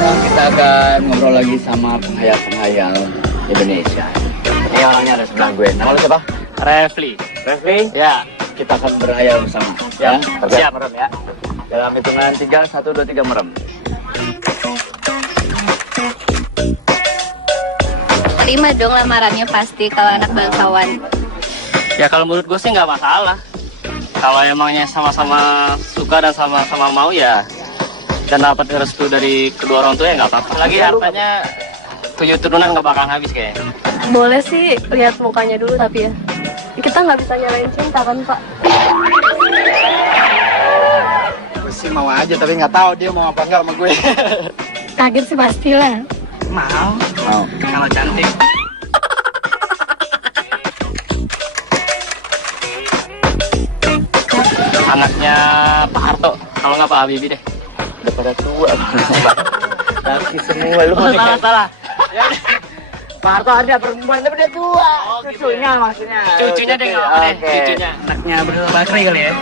Sekarang kita akan ngobrol lagi sama penghayal-penghayal Indonesia. Ini orangnya ada sebelah gue. Nama lu siapa? Refli. Refli? Ya. Kita akan berhayal bersama. Ya? Siap. Merem ya. Dalam hitungan 3, 1, 2, 3 merem. Terima dong lamarannya pasti kalau anak bangsawan. Ya kalau menurut gue sih nggak masalah. Kalau emangnya sama-sama suka dan sama-sama mau ya, dan dapat restu dari kedua orang tua ya nggak apa-apa. Lagi hartanya 7 turunan nggak bakal habis kayaknya. Boleh sih lihat mukanya dulu tapi ya kita nggak bisa nyalain cinta kan Pak. Gue sih mau aja tapi nggak tahu dia mau apa enggak sama gue. Kaget sih pastilah. Mau. Mau. Kalau cantik. Anaknya Pak Harto, kalau nggak Pak Habibie deh. Udah pada tua. Laki semua lu. Salah. Ya, Pak Harto ada perempuan tapi dia tua. Cucunya maksudnya. Cucunya deh nggak apa deh. Oke. Cucunya. Anaknya berdua Bakri kali ya.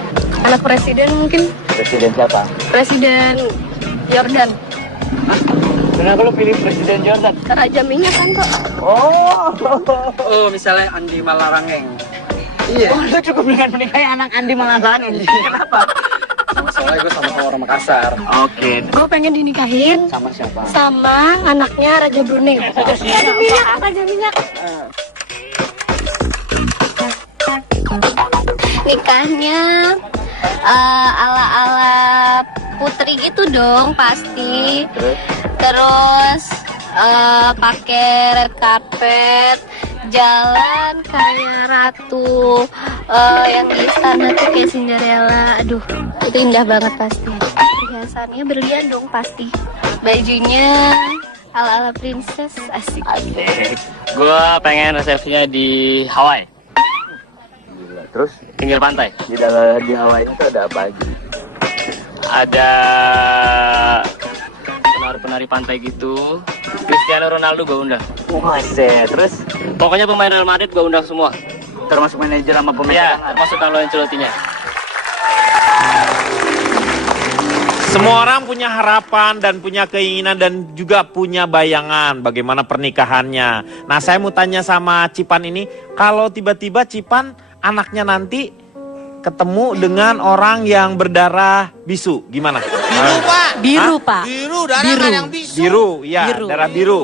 Anak presiden mungkin. Presiden siapa? Presiden Jordan. Kenapa lu pilih Presiden Jordan? Raja minyak kan Pak. Oh, Misalnya Andi Malarangeng. iya. Oh, lu cukup dengan menikahi anak Andi Malarangeng. Kenapa? Soalnya gue sama orang Makassar. Oke. Gue pengen dinikahin Sama siapa? sama anaknya Raja Brunei. Raja minyak. Nikahnya ala-ala putri gitu dong pasti. Terus pakai red carpet, jalan kayak ratu, yang di istana tuh kayak Cinderella. Aduh, itu indah banget pasti. Perhiasannya berlian dong pasti. Bajunya ala-ala princess, asik. Gue pengen resepsinya di Hawaii, Gila. Terus pinggir pantai. di Hawaii itu ada apa aja? Ada penari-penari pantai gitu. Cristiano Ronaldo gue undang. Buset. Terus Pokoknya pemain Real Madrid gue undang semua. termasuk manajer sama pemain Ya, cadangan? termasuk Carlo Ancelottinya. Semua orang punya harapan dan punya keinginan dan juga punya bayangan bagaimana pernikahannya. Nah, saya mau tanya sama Cipan ini, kalau tiba-tiba Cipan anaknya nanti ketemu dengan orang yang berdarah bisu, gimana? Biru, Pak. Biru, Hah? Pak. Biru, darah Biru. kan yang bisu. Biru, ya, Biru. darah biru.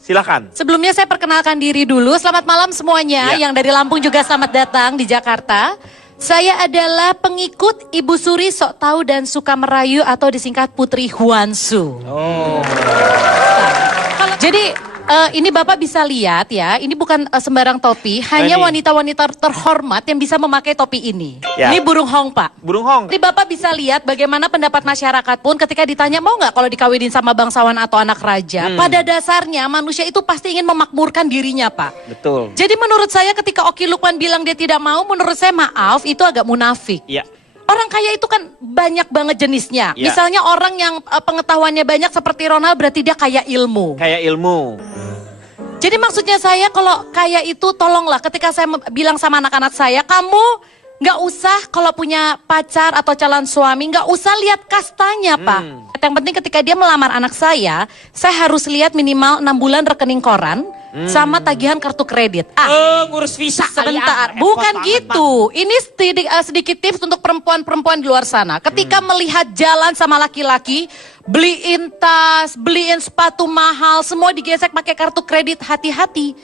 Silakan. Sebelumnya saya perkenalkan diri dulu. Selamat malam semuanya. Ya. Yang dari Lampung juga selamat datang di Jakarta. Saya adalah pengikut Ibu Suri Sok Tahu dan Suka Merayu atau disingkat Putri Huansu. Oh. Jadi ini Bapak bisa lihat ya, ini bukan sembarang topi, hanya Ini. wanita-wanita terhormat yang bisa memakai topi ini. Ya. Ini burung hong Pak. Burung hong. Jadi Bapak bisa lihat bagaimana pendapat masyarakat pun ketika ditanya mau nggak kalau dikawinin sama bangsawan atau anak raja. Pada dasarnya manusia itu pasti ingin memakmurkan dirinya Pak. Betul. Jadi menurut saya ketika Oki Lukman bilang dia tidak mau, menurut saya maaf itu agak munafik. Ya. Orang kaya itu kan banyak banget jenisnya. Ya. Misalnya orang yang pengetahuannya banyak seperti Ronald berarti dia kaya ilmu. Kayak ilmu. Jadi maksudnya saya kalau kaya itu tolonglah ketika saya bilang sama anak-anak saya, kamu nggak usah kalau punya pacar atau calon suami, nggak usah lihat kastanya Pak. Yang penting ketika dia melamar anak saya harus lihat minimal 6 bulan rekening koran sama tagihan kartu kredit. Ngurus visa kali Sebentar, ya. bukan Repot banget, gitu. Ini sedikit tips untuk perempuan-perempuan di luar sana. Ketika melihat jalan sama laki-laki, beliin tas, beliin sepatu mahal, semua digesek pakai kartu kredit, hati-hati.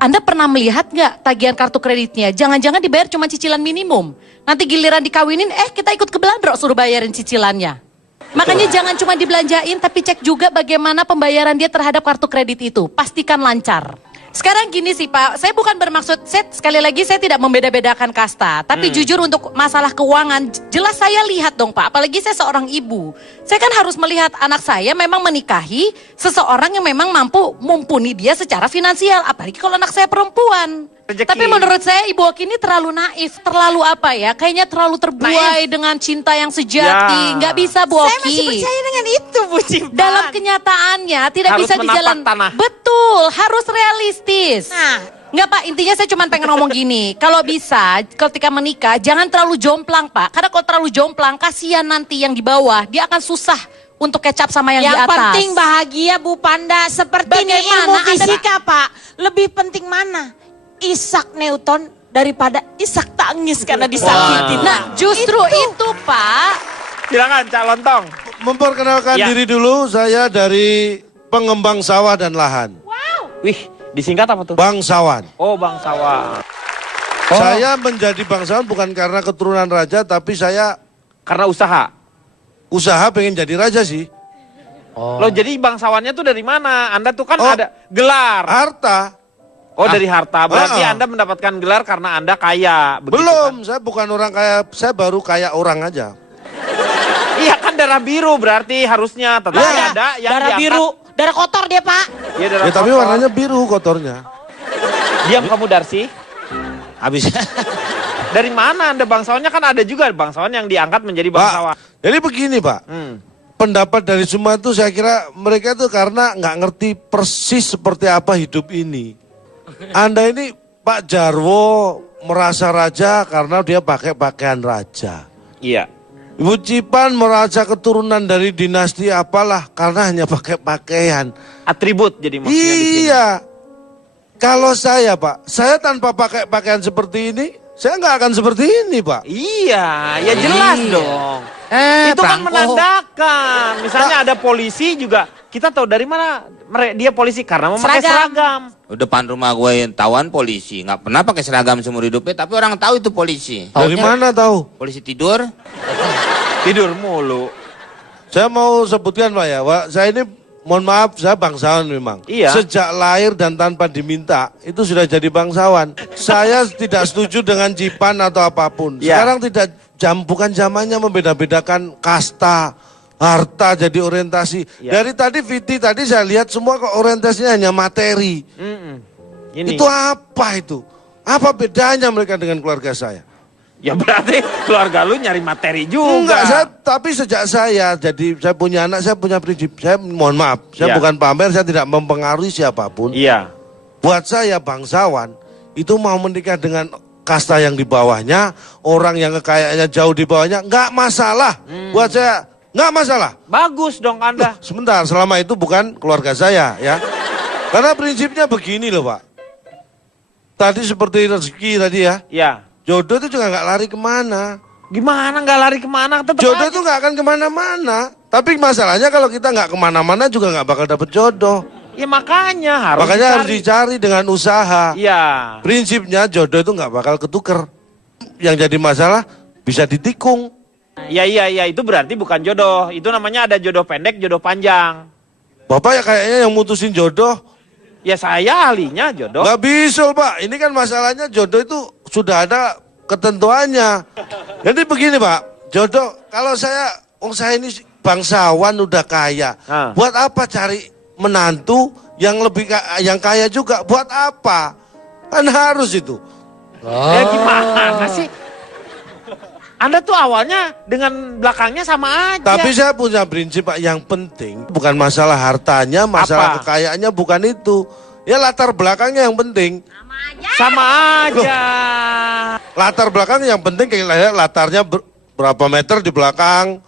Anda pernah melihat nggak tagihan kartu kreditnya? Jangan-jangan dibayar cuma cicilan minimum. Nanti giliran dikawinin, kita ikut ke Belandro suruh bayarin cicilannya. Makanya jangan cuma dibelanjain, tapi cek juga bagaimana pembayaran dia terhadap kartu kredit itu. Pastikan lancar. Sekarang gini sih Pak, saya bukan bermaksud, sekali lagi saya tidak membeda-bedakan kasta. Tapi jujur untuk masalah keuangan, jelas saya lihat dong Pak, apalagi saya seorang ibu. Saya kan harus melihat anak saya memang menikahi seseorang yang memang mampu mumpuni dia secara finansial. Apalagi kalau anak saya perempuan. Rezeki. Tapi menurut saya Ibu Oki ini terlalu naif, terlalu apa ya, kayaknya terlalu terbuai dengan cinta yang sejati. Ya. Nggak bisa Bu Oki. Saya masih percaya dengan itu, Bu Cipan. Dalam kenyataannya tidak Harus bisa di menapak jalan. tanah. Betul, harus realistis. Nah. Nggak Pak, intinya saya cuma pengen ngomong gini. Kalau bisa, ketika menikah jangan terlalu jomplang Pak. Karena kalau terlalu jomplang, kasihan nanti yang di bawah. Dia akan susah untuk kecap sama yang, Yang di atas. penting bahagia Bu Panda. Seperti ini Bagaimana ilmu Anda- fisika Pak. Lebih penting mana? Isaac Newton daripada Isaac tangis karena disakiti. Nah, justru itu Pak. Silakan Cak Lontong. Memperkenalkan Ya. diri dulu, saya dari pengembang sawah dan lahan. Wih, disingkat apa tuh? Bangsawan. Oh, bangsawan. Saya menjadi bangsawan bukan karena keturunan raja, tapi saya Karena usaha. usaha pengen jadi raja sih. Loh, jadi bangsawannya tuh dari mana? Anda tuh kan Oh. ada gelar. Harta. Oh, dari harta. Berarti Ah. Anda mendapatkan gelar karena Anda kaya. Begitu Belum, saya bukan orang kaya, saya baru kaya orang aja. Kan? Iya kan darah biru berarti harusnya. Tetapi Ya, ada yang Darah diangkat- biru, darah kotor dia Pak. Iya, darah Ya tapi kotor. warnanya biru kotornya. Diam kamu Darsi. Habis. Dari mana Anda bangsawannya? Kan ada juga bangsawan yang diangkat menjadi bangsawan. Pak, jadi begini Pak. Pendapat dari semua itu saya kira mereka itu karena nggak ngerti persis seperti apa hidup ini. Anda ini Pak Jarwo merasa raja karena dia pakai pakaian raja. Iya. Ibu Cipan merasa keturunan dari dinasti apalah karena hanya pakai pakaian. Atribut jadi maksudnya di sini. Iya. Kalau saya Pak, saya tanpa pakai pakaian seperti ini, saya nggak akan seperti ini Pak. Iya, ya jelas dong. Itu kan menandakan. Misalnya ada polisi juga, kita tahu dari mana dia polisi karena memakai seragam. Depan rumah gue yang tawan polisi, nggak pernah pakai seragam seumur hidupnya, tapi orang tahu itu polisi. Dari mana tahu? Polisi tidur. Tidur mulu. Saya mau sebutkan Pak ya, Pak, saya ini mohon maaf, saya bangsawan memang. Iya. Sejak lahir dan tanpa diminta, itu sudah jadi bangsawan. Saya tidak setuju dengan Cipan atau apapun. Iya. Sekarang bukan zamannya membeda-bedakan kasta, harta jadi orientasi. Iya. Dari tadi Viti tadi saya lihat semua kok orientasinya hanya materi. Ini. Itu apa itu? Apa bedanya mereka dengan keluarga saya? Ya berarti keluarga lu nyari materi juga. Enggak, tapi sejak saya punya anak, saya punya prinsip. Saya mohon maaf, saya Iya. bukan pamer, saya tidak mempengaruhi siapapun. Iya. Buat saya bangsawan itu mau menikah dengan kasta yang di bawahnya, orang yang kekayaannya jauh di bawahnya, enggak masalah. Buat saya enggak masalah. Bagus dong Anda. Sebentar, selama itu bukan keluarga saya ya. Karena prinsipnya begini loh Pak. Tadi seperti rezeki tadi ya. Iya. Jodoh itu juga nggak lari kemana. Gimana nggak lari kemana? Tetep Jodoh aja. itu nggak akan kemana-mana. Tapi masalahnya kalau kita nggak kemana-mana juga nggak bakal dapet jodoh. Ya makanya Makanya harus dicari dengan usaha. Iya. Prinsipnya jodoh itu nggak bakal ketuker. Yang jadi masalah bisa ditikung. Iya, itu berarti bukan jodoh. Itu namanya ada jodoh pendek, jodoh panjang. Bapak ya kayaknya yang mutusin jodoh. Ya saya ahlinya jodoh. Nggak bisa Pak. Ini kan masalahnya jodoh itu sudah ada ketentuannya. Jadi begini Pak. Jodoh kalau saya ini bangsawan udah kaya. Buat apa cari menantu yang yang kaya juga? Buat apa? Kan harus itu. Ya gimana sih? Anda tuh awalnya dengan belakangnya sama aja. Tapi saya punya prinsip Pak, yang penting bukan masalah hartanya, masalah kekayaannya bukan itu. Ya latar belakangnya yang penting. Sama aja. Latar belakang yang penting kayak latarnya berapa meter di belakang.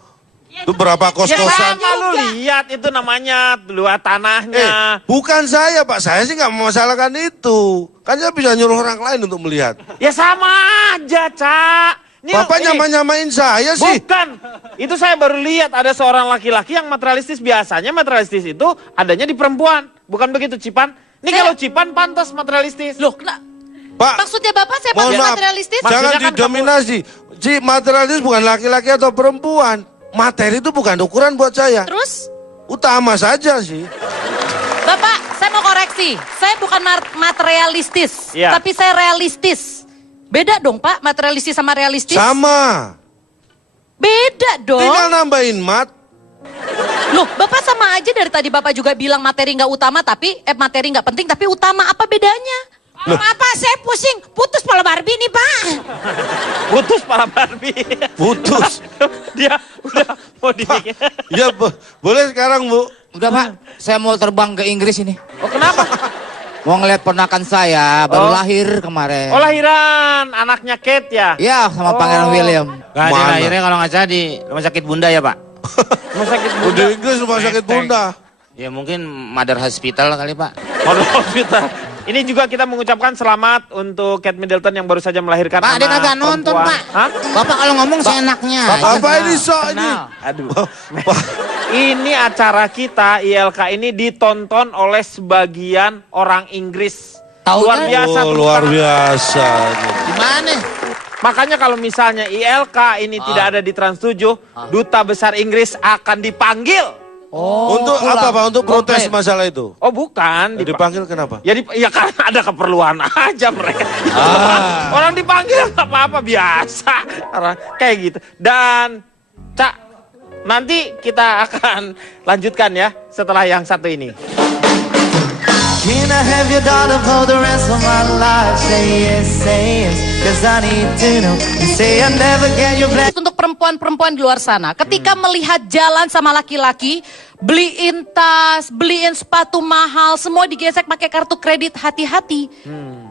Itu berapa Ya kos-kosan. sama lu lihat itu namanya luas tanahnya. Bukan saya Pak, saya sih nggak memasalahkan itu. Kan saya bisa nyuruh orang lain untuk melihat. Ya sama aja, Cak. Bapak nyamain saya sih. Bukan. Itu saya baru lihat ada seorang laki-laki yang materialistis. Biasanya materialistis itu adanya di perempuan. Bukan begitu, Cipan? Ini kalau Cipan pantas materialistis. Loh, Pak, maksudnya Bapak saya mohon pantas maaf, materialistis? jangan Maksudnya kan didominasi. Materialistis bukan laki-laki atau perempuan. Materi itu bukan ukuran buat saya. Terus? Utama saja sih. Bapak, saya mau koreksi. Saya bukan materialistis, Iya. tapi saya realistis. Beda dong Pak, materialistis sama realistis. Sama. Beda dong. Tinggal nambahin mat. Loh, Bapak sama aja dari tadi Bapak juga bilang materi nggak utama, tapi materi nggak penting, tapi utama. Apa bedanya? Apa saya pusing? Putus pala Barbie nih Pak. Putus pala Barbie. Putus. Dia udah mau dibikin. Ya boleh sekarang Bu. Udah Pak, saya mau terbang ke Inggris ini. Oh kenapa? Mau ngeliat ponakan saya, baru lahir kemarin. Oh lahiran, anaknya Kate ya? Iya, sama Pangeran William. Gak ada lahirnya kalau nggak salah di rumah sakit Bunda ya Pak? Rumah sakit Di bunda. Inggris rumah sakit bunda. Ya mungkin Mother Hospital kali Pak. Model hospital. Ini juga kita mengucapkan selamat untuk Kate Middleton yang baru saja melahirkan Pak, dia anak kagak nonton perempuan. Pak. Hah? Bapak kalau ngomong seenaknya. Apa ini sok ini? Aduh. Ini acara kita ILK ini ditonton oleh sebagian orang Inggris. Luar biasa. Oh, tepuk luar tangan. biasa. Gimana? Makanya kalau misalnya ILK ini tidak ada di Trans 7, Duta Besar Inggris akan dipanggil. Untuk apa Pak? Untuk protes masalah itu? Oh bukan. Dipanggil kenapa? Ya, ya karena ada keperluan aja mereka. Orang dipanggil nggak apa-apa, biasa. Orang kayak gitu. Dan Cak, nanti kita akan lanjutkan ya setelah yang satu ini. Can I have your daughter for the rest of my life? Say yes, 'cause I need to know. You say I never get your blessing. Untuk perempuan-perempuan di luar sana, ketika melihat jalan sama laki-laki, beliin tas, beliin sepatu mahal, semua digesek pakai kartu kredit, hati-hati.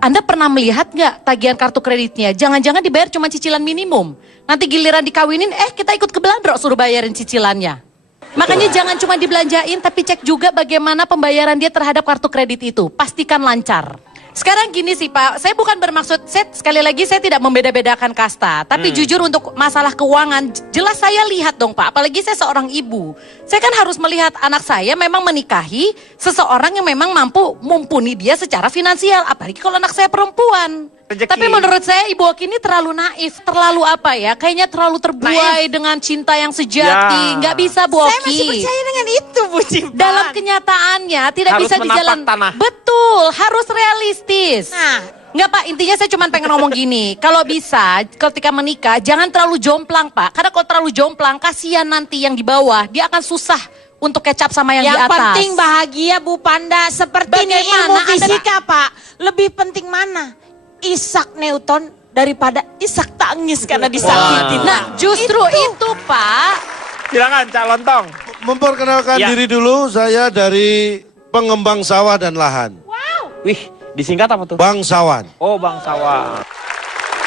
Anda pernah melihat nggak tagihan kartu kreditnya? Jangan-jangan dibayar cuma cicilan minimum. Nanti giliran dikawinin, kita ikut ke Belandro suruh bayarin cicilannya. Makanya jangan cuma dibelanjain, tapi cek juga bagaimana pembayaran dia terhadap kartu kredit itu. Pastikan lancar. Sekarang gini sih Pak, saya bukan bermaksud, sekali lagi saya tidak membeda-bedakan kasta. Tapi jujur untuk masalah keuangan, jelas saya lihat dong Pak, apalagi saya seorang ibu. Saya kan harus melihat anak saya memang menikahi seseorang yang memang mampu mumpuni dia secara finansial. Apalagi kalau anak saya perempuan. Rezeki. Tapi menurut saya Ibu Oki ini terlalu naif, terlalu apa ya, kayaknya terlalu terbuai dengan cinta yang sejati. Nggak bisa Bu Oki. Saya masih percaya dengan itu Bu Cipan. Dalam kenyataannya tidak Harus bisa di menapak jalan. tanah. Betul, harus realistis. Nah. Nggak Pak, intinya saya cuma pengen ngomong gini. Kalau bisa, ketika menikah jangan terlalu jomplang Pak. Karena kalau terlalu jomplang, kasihan nanti yang di bawah. Dia akan susah untuk kecap sama yang di atas. Yang penting bahagia Bu Panda. Seperti ini ilmu Bagaimana Anda- fisika Pak. Lebih penting mana? Isaac Newton daripada Isaac tangis karena disakitin. Nah justru itu Pak. Silakan Cak Lontong. Memperkenalkan Ya. diri dulu, saya dari pengembang sawah dan lahan. Wih, disingkat apa tuh? Bangsawan. Oh, bangsawan.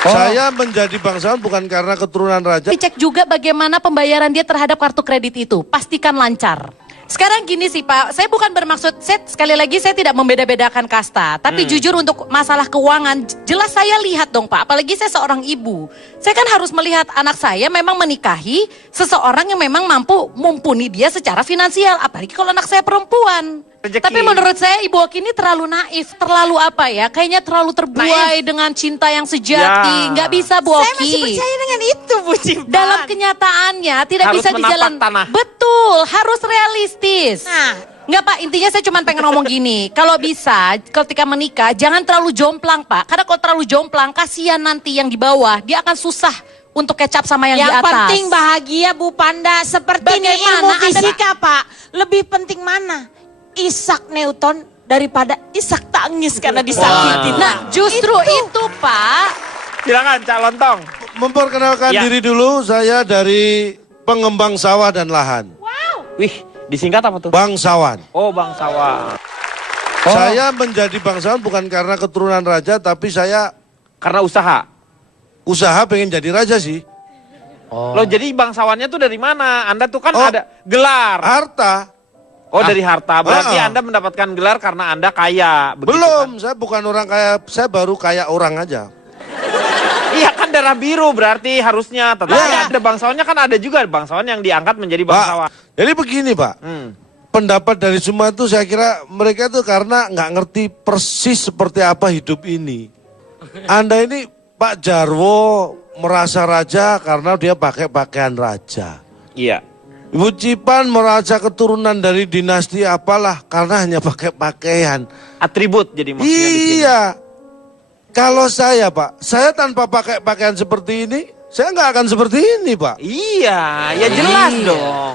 Saya menjadi bangsawan bukan karena keturunan raja. Tapi cek juga bagaimana pembayaran dia terhadap kartu kredit itu. Pastikan lancar. Sekarang gini sih Pak, saya bukan bermaksud, sekali lagi saya tidak membeda-bedakan kasta. Tapi jujur untuk masalah keuangan, jelas saya lihat dong Pak, apalagi saya seorang ibu. Saya kan harus melihat anak saya memang menikahi seseorang yang memang mampu mumpuni dia secara finansial. Apalagi kalau anak saya perempuan. Rezeki. Tapi menurut saya Ibu Oki ini terlalu naif, terlalu apa ya, kayaknya terlalu terbuai dengan cinta yang sejati. Ya. Nggak bisa Bu Oki. Saya masih percaya dengan itu Bu Cipan. Dalam kenyataannya tidak Harus bisa di menapak jalan. tanah. Betul, harus realistis. Nah. Nggak Pak, intinya saya cuma pengen ngomong gini. Kalau bisa, ketika menikah jangan terlalu jomplang Pak. Karena kalau terlalu jomplang, kasihan nanti yang di bawah. Dia akan susah untuk kecap sama yang di Yang atas. penting bahagia Bu Panda. Seperti ini Bagaimana ilmu Anda- fisika Pak. Lebih penting mana? Isaac Newton daripada Isaac tangis karena disakitin. Nah justru itu Pak. Silakan Cak Lontong. Memperkenalkan Ya. diri dulu, saya dari pengembang sawah dan lahan. Wih, disingkat apa tuh? Bangsawan. Oh, bangsawan. Saya menjadi bangsawan bukan karena keturunan raja, tapi saya Karena usaha. usaha pengen jadi raja sih. Loh, jadi bangsawannya tuh dari mana? Anda tuh kan Oh. ada gelar. Harta. Oh, dari harta. Berarti Ah. Anda mendapatkan gelar karena Anda kaya. Begitu Belum, kan? saya bukan orang kaya, saya baru kaya orang aja. Iya kan darah biru berarti harusnya. Tetapi Ya. ada bangsawannya kan ada juga bangsawan yang diangkat menjadi bangsawan. Pak, jadi begini Pak, pendapat dari semua itu saya kira mereka itu karena nggak ngerti persis seperti apa hidup ini. Anda ini Pak Jarwo merasa raja karena dia pakai pakaian raja. Iya. Ibu Cipan merasa keturunan dari dinasti apalah karena hanya pakai pakaian. Atribut jadi maksudnya di sini. Iya. Kalau saya Pak, saya tanpa pakai pakaian seperti ini, saya nggak akan seperti ini Pak. Iya, ya jelas dong.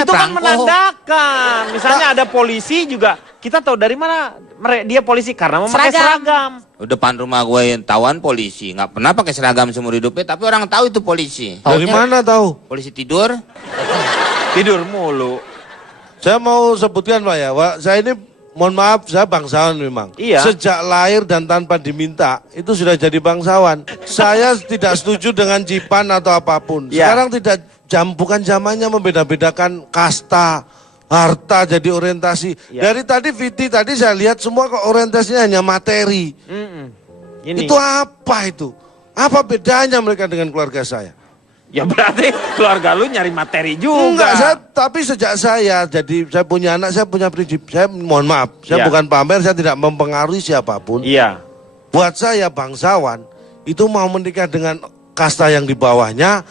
Itu kan Prangko. menandakan. Misalnya ada polisi juga, kita tahu dari mana dia polisi karena memakai seragam. Depan rumah gue yang tawan polisi, nggak pernah pakai seragam seumur hidupnya, tapi orang tahu itu polisi. Dari mana tahu? Polisi tidur. Tidur mulu. Saya mau sebutkan Pak ya, Pak, saya ini mohon maaf, saya bangsawan memang. Iya. Sejak lahir dan tanpa diminta, itu sudah jadi bangsawan. Saya tidak setuju dengan Cipan atau apapun. Iya. Sekarang tidak bukan zamannya membeda-bedakan kasta, harta jadi orientasi. Dari tadi Viti tadi saya lihat semua kok orientasinya hanya materi. Ini. Itu apa itu? Apa bedanya mereka dengan keluarga saya? Ya berarti keluarga lu nyari materi juga. Enggak, tapi sejak saya punya anak, saya punya prinsip. Saya mohon maaf, saya bukan pamer, saya tidak mempengaruhi siapapun. Iya. Buat saya bangsawan itu mau menikah dengan kasta yang di bawahnya.